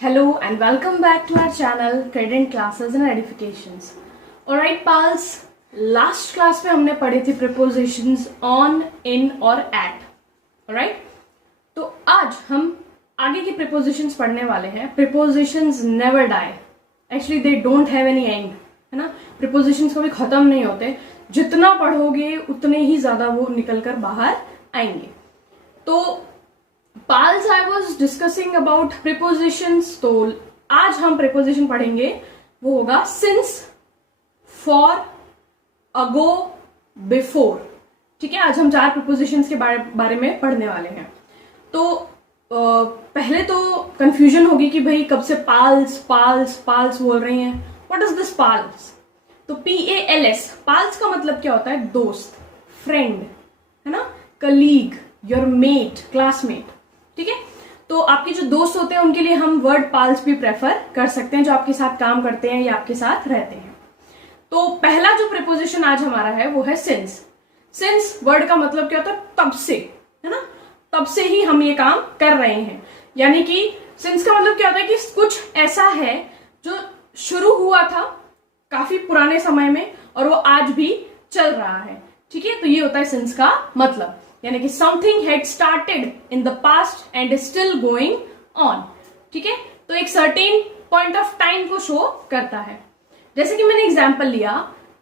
Hello and welcome back to our channel Credent Classes and Edifications. Alright pals, last class में हमने पढ़ी थी prepositions on, in और at. Alright? तो आज हम आगे की prepositions पढ़ने वाले हैं. Prepositions never die. Actually they don't have any end. है ना? Prepositions कभी खत्म नहीं होते. जितना पढ़ोगे उतने ही ज्यादा वो निकल कर बाहर आएंगे. तो pals I was discussing about prepositions. तो आज हम प्रिपोजिशन पढ़ेंगे, वो होगा सिंस, फॉर, अगो, बिफोर. ठीक है, आज हम 4 प्रिपोजिशंस के बारे में पढ़ने वाले हैं. तो पहले तो कंफ्यूजन होगी कि भाई कब से पाल्स पाल्स पाल्स बोल रही हैं. What is this pals? तो PALS, पाल्स का मतलब क्या होता है? दोस्त, फ्रेंड, है ना, कलीग, योर मेट, क्लासमेट. ठीक है, तो आपके जो दोस्त होते हैं उनके लिए हम वर्ड पाल्स भी प्रेफर कर सकते हैं, जो आपके साथ काम करते हैं या आपके साथ रहते हैं. तो पहला जो प्रिपोजिशन आज हमारा है वो है सिंस. सिंस वर्ड का मतलब क्या होता है? तब से, है ना, तब से ही हम ये काम कर रहे हैं. यानी कि सिंस का मतलब क्या होता है कि कुछ ऐसा है जो शुरू हुआ था काफी पुराने समय में और वो आज भी चल रहा है. ठीक है, तो ये होता है सिंस का मतलब. यानी कि something had started in the past and is still going on. ठीक है, तो एक सर्टेन पॉइंट ऑफ टाइम को शो करता है. जैसे कि मैंने एग्जांपल लिया,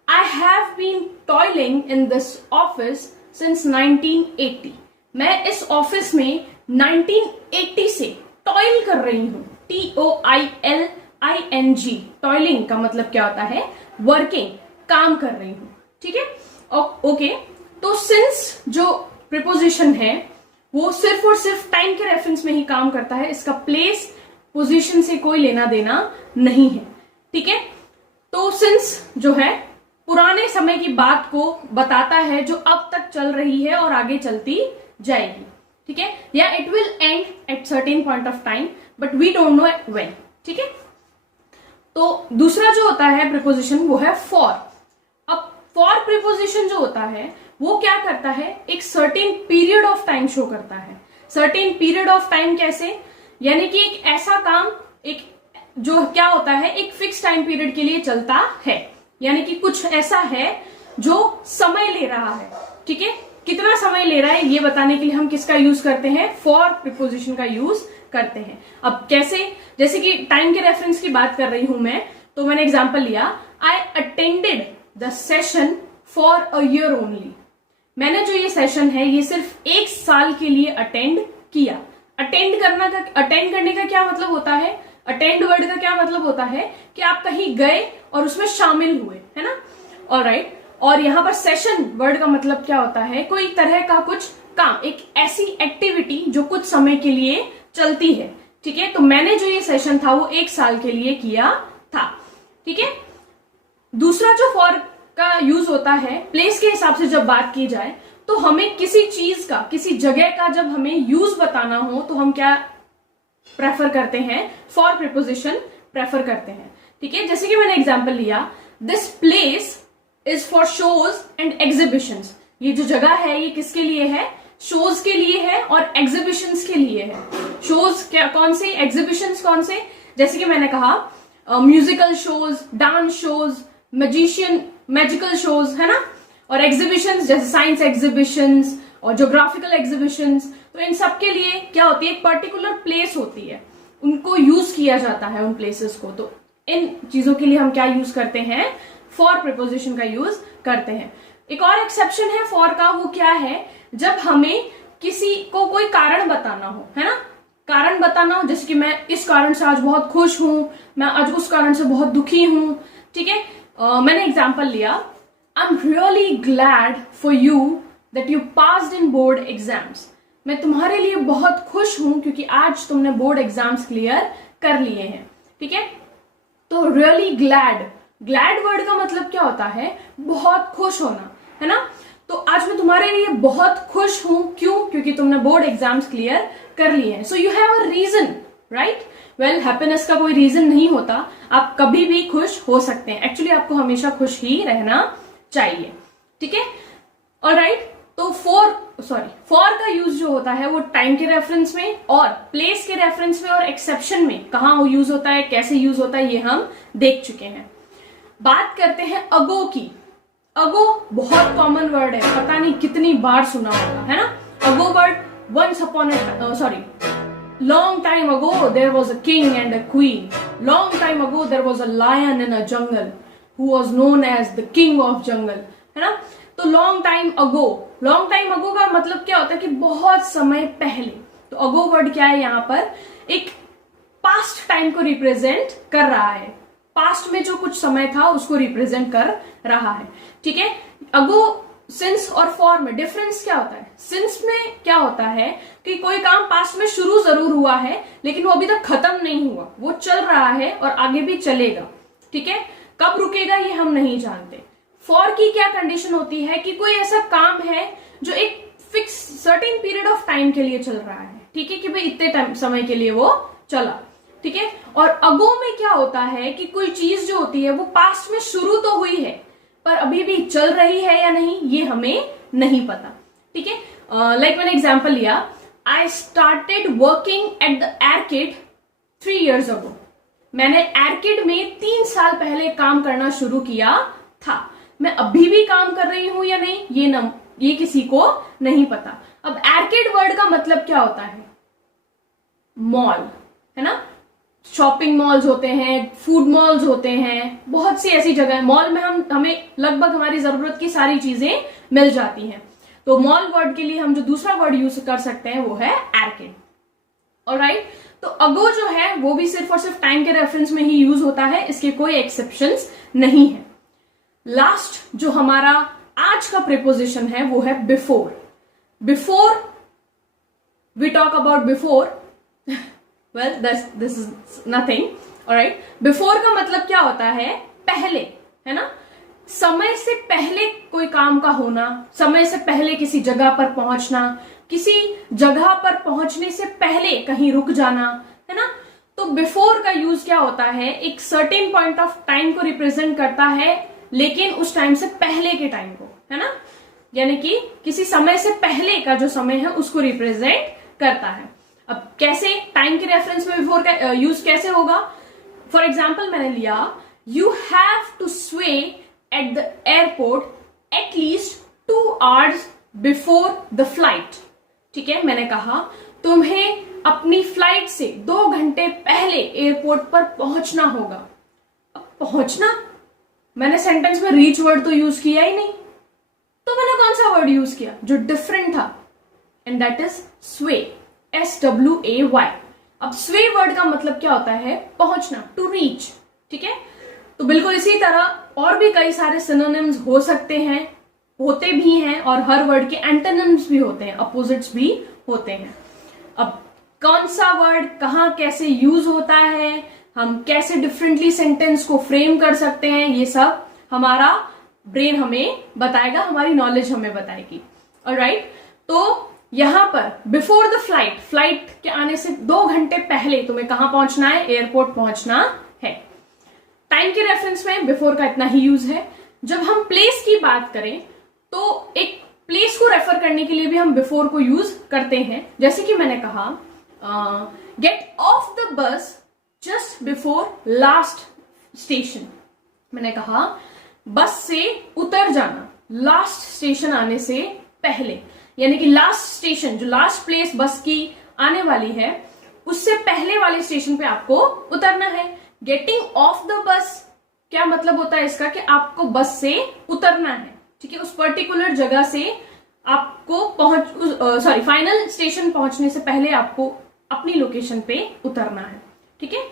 I have been toiling in this office since 1980. मैं इस ऑफिस में 1980 से टॉयल कर रही हूं. TOILING. टॉयलिंग का मतलब क्या होता है? वर्किंग, काम कर रही हूं. ठीक है, ओके. तो सिंस जो प्रिपोजिशन है वो सिर्फ और सिर्फ टाइम के रेफरेंस में ही काम करता है. इसका प्लेस, पोजीशन से कोई लेना देना नहीं है. ठीक है, तो सिंस जो है पुराने समय की बात को बताता है जो अब तक चल रही है और आगे चलती जाएगी. ठीक है, या it will end at certain point of time but we don't know when. ठीक है, तो दूसरा जो होता है प्रिपोजिशन वो है फॉर. अब फॉर प्रिपोजिशन जो होता है वो क्या करता है? एक certain period of time show करता है. सर्टेन पीरियड ऑफ टाइम कैसे? यानी कि एक ऐसा काम, एक जो क्या होता है, एक फिक्स टाइम पीरियड के लिए चलता है. यानी कि कुछ ऐसा है जो समय ले रहा है. ठीक है, कितना समय ले रहा है ये बताने के लिए हम किसका यूज करते हैं? फॉर प्रिपोजिशन का यूज करते हैं. अब कैसे? जैसे कि टाइम के रेफरेंस की बात कर रही हूं मैं, तो मैंने एग्जांपल लिया, I attended the session for a year only. मैंने जो ये सेशन है ये सिर्फ 1 साल के लिए अटेंड किया. अटेंड करने का क्या मतलब होता है? अटेंड वर्ड का क्या मतलब होता है कि आप कहीं गए और उसमें शामिल हुए, है ना. ऑलराइट. और यहां पर सेशन वर्ड का मतलब क्या होता है? कोई तरह का कुछ काम, एक ऐसी एक्टिविटी जो कुछ समय के लिए चलती है. ठीक है, तो मैंने जो ये सेशन था वो 1 साल के लिए किया था. ठीक है, दूसरा जो फॉर का यूज होता है प्लेस के हिसाब से जब बात की जाए, तो हमें किसी चीज का, किसी जगह का जब हमें यूज बताना हो तो हम क्या प्रेफर करते हैं? फॉर प्रिपोजिशन प्रेफर करते हैं. ठीक है, जैसे कि मैंने एग्जांपल लिया, this place is for shows and exhibitions. ये जो जगह है ये किसके लिए है? शोज के लिए है और एग्जीबिशंस के लिए है. शोज क्या, कौन से? एग्जीबिशंस कौन से? जैसे कि मैंने कहा musical shows, dance shows, magical shows, है ना. और एग्जीबिशंस जैसे साइंस एग्जीबिशंस और ज्योग्राफिकल एग्जीबिशंस. तो इन सब के लिए क्या होती है? एक पर्टिकुलर प्लेस होती है, उनको यूज किया जाता है उन प्लेसेस को. तो इन चीजों के लिए हम क्या यूज करते हैं? फॉर प्रिपोजिशन का यूज करते हैं. एक और एक्सेप्शन है फॉर का, वो क्या है? जब हमें किसी को कोई कारण बताना हो, है ना, कारण बताना हो. जैसे कि मैं इस कारण से आज बहुत खुश हूं, मैं आज उस कारण से बहुत दुखी हूं. ठीक है, मैंने एग्जाम्पल लिया, I am really glad for you that you passed in board exams. मैं तुम्हारे लिए बहुत खुश हूं क्योंकि आज तुमने बोर्ड एग्जाम्स क्लियर कर लिए हैं. ठीक है, तो रियली ग्लैड, ग्लैड वर्ड का मतलब क्या होता है? बहुत खुश होना, है ना. तो आज मैं तुम्हारे लिए बहुत खुश हूं. क्यों? क्योंकि तुमने बोर्ड एग्जाम्स क्लियर कर लिए हैं. So you have a reason, right. Well, happiness का कोई रीजन नहीं होता, आप कभी भी खुश हो सकते हैं. एक्चुअली आपको हमेशा खुश ही रहना चाहिए. ठीक है, ऑलराइट. तो फॉर का यूज जो होता है वो टाइम के रेफरेंस में और प्लेस के रेफरेंस में और एक्सेप्शन में कहाँ वो यूज होता है, कैसे यूज होता है, ये हम देख चुके हैं। बात करते हैं अगो की। अगो बहुत कॉमन वर्ड है, पता नहीं कितनी बार सुना होगा, है ना। Ago word, once upon long time ago there was a king and a queen. Long time ago there was a lion in a jungle who was known as the king of jungle, है ना। तो long time ago का मतलब क्या होता है कि बहुत समय पहले। तो ago वर्ड क्या है, यहाँ पर एक पास्ट टाइम को रिप्रेजेंट कर रहा है, पास्ट में जो कुछ समय था उसको रिप्रेजेंट कर रहा है, ठीक है। अगो, सिंस और फॉर में डिफरेंस क्या होता है? सिंस में क्या होता है कि कोई काम पास्ट में शुरू जरूर हुआ है लेकिन वो अभी तक खत्म नहीं हुआ, वो चल रहा है और आगे भी चलेगा, ठीक है। कब रुकेगा ये हम नहीं जानते। फॉर की क्या कंडीशन होती है कि कोई ऐसा काम है जो एक fix certain period of time के लिए चल रहा है, ठीक है, कि भाई इतने समय के लिए वो चला, ठीक है। और अगो में क्या होता है कि कोई चीज जो होती है वो पास्ट में शुरू तो हुई है पर अभी भी चल रही है या नहीं ये हमें नहीं पता, ठीक है। लाइक मैंने एग्जांपल लिया, I started working at the arcade 3 years ago। मैंने आर्केड में 3 साल पहले काम करना शुरू किया था। मैं अभी भी काम कर रही हूं या नहीं ये किसी को नहीं पता। अब आर्केड वर्ड का मतलब क्या होता है? मॉल, है ना। शॉपिंग मॉल्स होते हैं, फूड मॉल्स होते हैं, बहुत सी ऐसी जगह है। मॉल में हमें लगभग हमारी जरूरत की सारी चीजें मिल जाती हैं। तो मॉल वर्ड के लिए हम जो दूसरा वर्ड यूज कर सकते हैं वो है आर्केड। ऑलराइट, तो अगो जो है वो भी सिर्फ और सिर्फ टाइम के रेफरेंस में ही यूज होता है, इसके कोई एक्सेप्शंस नहीं है। लास्ट जो हमारा आज का प्रीपोजिशन है वो है before. Before we talk about before, well this is nothing, alright। Before का मतलब क्या होता है? पहले, है ना। समय से पहले कोई काम का होना, समय से पहले किसी जगह पर पहुंचना, किसी जगह पर पहुंचने से पहले कहीं रुक जाना, है ना। तो बिफोर का यूज क्या होता है? एक सर्टेन पॉइंट ऑफ टाइम को रिप्रेजेंट करता है लेकिन उस टाइम से पहले के टाइम को, है ना, यानी कि किसी समय से पहले का जो समय है उसको रिप्रेजेंट करता है। अब कैसे टाइम के रेफरेंस में बिफोर का यूज कैसे होगा? फॉर एग्जाम्पल मैंने लिया, यू हैव टू स्वे at the airport at least 2 hours before the flight, ठीक है। मैंने कहा तुम्हें अपनी फ्लाइट से 2 घंटे पहले एयरपोर्ट पर पहुंचना होगा। अब पहुंचना, मैंने सेंटेंस में रीच वर्ड तो यूज किया ही नहीं, तो मैंने कौन सा वर्ड यूज किया जो डिफरेंट था? एंड दैट इज स्वे, SWAY। अब स्वे वर्ड का मतलब क्या होता है? पहुंचना, टू रीच, ठीक है। तो बिल्कुल इसी तरह और भी कई सारे सिनोनिम्स हो सकते हैं, होते भी हैं, और हर वर्ड के एंटोनिम्स भी होते हैं, अपोजिट्स भी होते हैं। अब कौन सा वर्ड कहाँ कैसे यूज होता है, हम कैसे डिफरेंटली सेंटेंस को फ्रेम कर सकते हैं, ये सब हमारा ब्रेन हमें बताएगा, हमारी नॉलेज हमें बताएगी। ऑलराइट, तो यहां पर बिफोर द फ्लाइट, फ्लाइट के आने से 2 घंटे पहले तुम्हें कहां पहुंचना है? एयरपोर्ट पहुंचना है। टाइम के रेफरेंस में बिफोर का इतना ही यूज है। जब हम प्लेस की बात करें तो एक प्लेस को रेफर करने के लिए भी हम बिफोर को यूज करते हैं। जैसे कि मैंने कहा, get off the bus just before last station. मैंने कहा बस से उतर जाना लास्ट स्टेशन आने से पहले, यानी कि लास्ट स्टेशन, जो लास्ट प्लेस बस की आने वाली है उससे पहले वाले स्टेशन पे आपको उतरना है। गेटिंग ऑफ द बस क्या मतलब होता है इसका? कि आपको बस से उतरना है, ठीक है। उस पर्टिकुलर जगह से आपको फाइनल स्टेशन पहुंचने से पहले आपको अपनी लोकेशन पे उतरना है, ठीक है।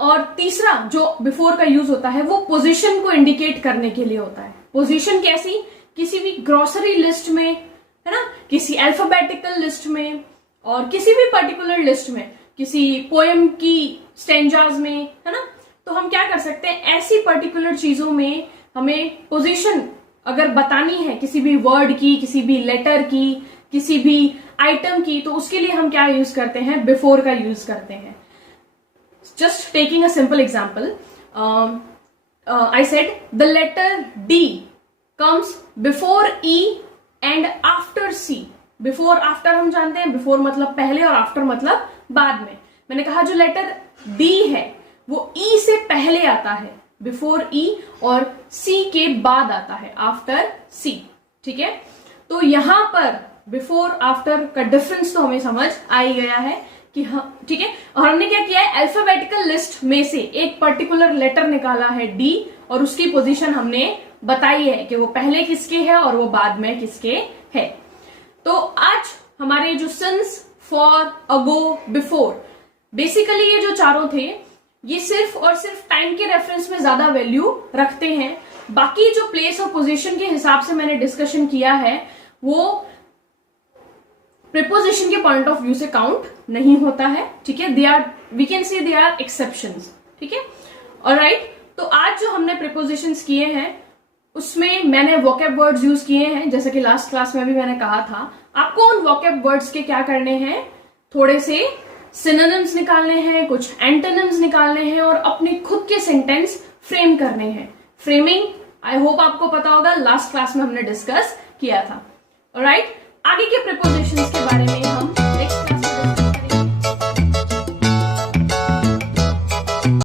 और तीसरा जो बिफोर का यूज होता है वो पोजीशन को इंडिकेट करने के लिए होता है। पोजीशन कैसी? किसी भी ग्रोसरी लिस्ट में, है ना, किसी अल्फाबेटिकल लिस्ट में, और किसी भी पर्टिकुलर लिस्ट में, किसी पोएम की स्टेंजाज में, है ना। तो हम क्या कर सकते हैं, ऐसी पर्टिकुलर चीजों में हमें पोजीशन अगर बतानी है किसी भी वर्ड की, किसी भी लेटर की, किसी भी आइटम की, तो उसके लिए हम क्या यूज करते हैं? बिफोर का यूज करते हैं। Just taking a simple example, I said the letter D comes before E and after C. Before after हम जानते हैं, बिफोर मतलब पहले और आफ्टर मतलब बाद में। मैंने कहा जो लेटर डी है वो ई से पहले आता है, बिफोर ई, और सी के बाद आता है, आफ्टर सी। ठीक है, तो यहां पर बिफोर आफ्टर का डिफरेंस तो हमें समझ आ ही गया है कि हाँ ठीक है। और हमने क्या किया है, अल्फाबेटिकल लिस्ट में से एक पर्टिकुलर लेटर निकाला है डी, और उसकी पोजीशन हमने बताई है कि वो पहले किसके है और वो बाद में किसके है। तो आज हमारे जो since, for, ago, before, basically ये जो चारों थे ये सिर्फ और सिर्फ टाइम के रेफरेंस में ज्यादा वैल्यू रखते हैं। बाकी जो प्लेस और पोजीशन के हिसाब से मैंने डिस्कशन किया है वो प्रीपोजिशन के पॉइंट ऑफ व्यू से काउंट नहीं होता है। ठीक है, they are, we can say they are exceptions. ठीक है, ऑलराइट। तो आज जो हमने प्रीपोजिशंस किए हैं उसमें मैंने वोकैब वर्ड्स यूज किए हैं, जैसे कि लास्ट क्लास में भी मैंने कहा था आपको उन वोकैब वर्ड्स के क्या करने हैं, थोड़े से सिनोनिम्स निकालने हैं, कुछ एंटोनिम्स निकालने हैं और अपने खुद के सेंटेंस फ्रेम करने हैं। फ्रेमिंग आई होप आपको पता होगा, लास्ट क्लास में हमने डिस्कस किया था। ऑलराइट, आगे के प्रीपोजिशंस के